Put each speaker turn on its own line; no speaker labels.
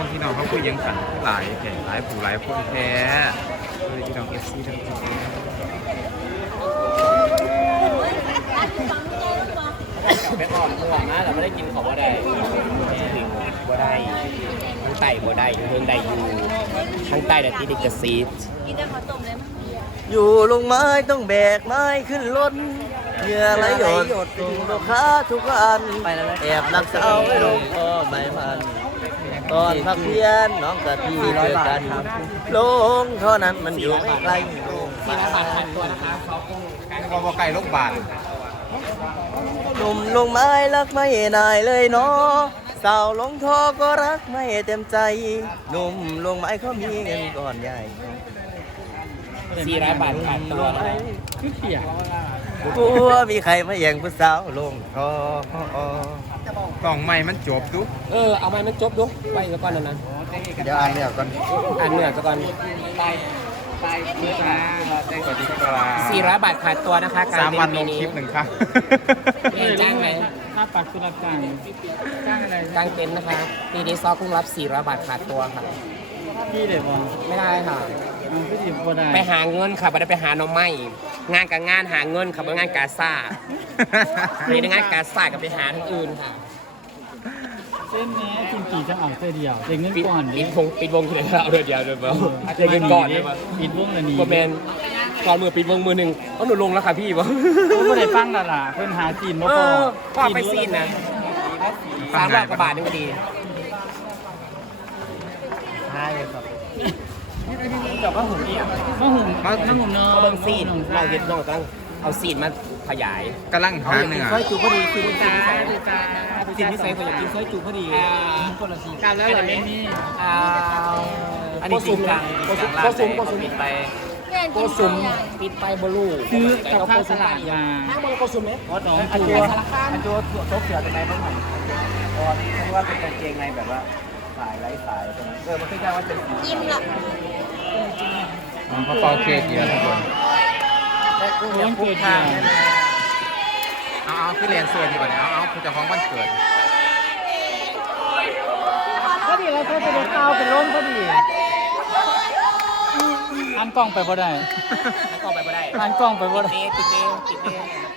พี่น้องเขาคุยยังกันหลายแข่งหลายผู้หลายคนแท้เลยพี่น้องเอฟซีทั้งที
ไปอ่อนห่วงนะแต่ไม่ได้กินของว่าได้ถึงว่าได้ทั้งไตว่าได้ทั้งเพิ่งได้อยู่ทั้งใต้แต่ที่ดิกระซีด
กินได้ขอต้มเลยมั้ง
อยู่ลงไม้ต้องแบกไม้ขึ้นรถเหงื่อไหลหยดถึงลูกค้าทุกวันแอบรักสาวไว้ลงคอใบมันตอนพักเพียนน้องกับพี่เจอกันลงเท่านั้นมันอยู่ไม่ไกลลง
400 บาทพันตัวนะคะเขาคง
แล้วก็บ่ไก่ลูกบาท
หนุ่มลงไม้รักไม่นายเลยเนาะสาวลงทอก็รักไม่เต็มใจหนุ่มลงไม้เขามีเงินก้อนใหญ่
400 บาทพันตัวนะคะ
กลัวมีใครมาแย่งผู้สาวลงทอก
ล่องใหม่มันจบทุก
เอาไม้มันจบดูไปซะก่อนนั้น
เดี๋ยวอ่านเนี่ยก่อน
อ่านเหนื่อยซะก่อน
สวัสดีครับ
400 บาทขาดตัวนะคะการ
3 วันล
ปี
ง
นี้
คลิป1 ครั้ง
จ้างไหม
ถ้าปักสุรกลางจ้างอะไร
กางเต็นท์นะคะปีนี้ซอกุ้งรับ 400 บาทขาดตัวค่ะ
พี่เดี๋ยวบอก
ไม่ได้ค่ะ
มันพี่ดิบบ่ได้
ไปหาเงินค่ะไม่ได้ไปหาหน้องไม้งานกับงานหาเงินค่ะไม่งานกาซ่าในงานกาซ่ากับไปหาทั้งอื่นค่ะ
เส้นนี้กินกี่จังอ่างเส้นเดียวเด็กเงิน
ปิด
ก่อนดิ
ปิดวงเลยเอาเดียวเลยเปล่าเดี๋ยวเงินก่อนเลยเปล่า
ปิดวงเลยนี่
บอแมนตอนมือปิดวงมือหนึ่งหนูลงแล้วค่ะพี่วะ
ผมไม่ได้ฟังดาราเพิ่นหาจีนมาพอ
ก็เอาไปซีนนะ300 กว่าบาทนึงก็ดี
ใช่ครับ
แต่ว่าหุ่นเนี่ย
มาหุ่มมาหุ่มเนาะ
เขาเบิ่งซีนเราเห็นน้องกำลังเอาซีนมาขยาย
กำลังหาเนื้อ
ซอยจูพอดีซีนที่ใส่ซีนที่ใส่คนอยากกินซอยจูพอดี
คนละสีกันแล้วเหรอเนี่ยนี่
อันนี้จริงจังโกซุมปิดไป
แม่ง
โก
กิน
ซุม
อย่าง
ปิดไปบลู
คือกับข้าวสลัดมา
ห้างบลูโกซุมเนี่ย
เพราะน้อง
อัน
ตั
ตัว วอันตัวโต๊ะเสือเป็นไงบ้างตอนที่ว่าเป็นกางเกงในแบบว่าสายไร้สายตรงนั้นมันคือการว่าเป็นสี
อิ่มละ
เขาเป่าเค้กอยู่นะทุกคน
แต่กู
เลี้ยงเกลือ
เอาขึ้นเรียนเซียนดีกว่าเนี่ยเอาคุณจะของวันเกิด
พอดีเราเขาจะเดินเอาเป็นล้มพอดีอันกล้องไปบ่ได้
แล้วก็ไปไม่ได้
อันกล้องไปบ่ได้
ติดเน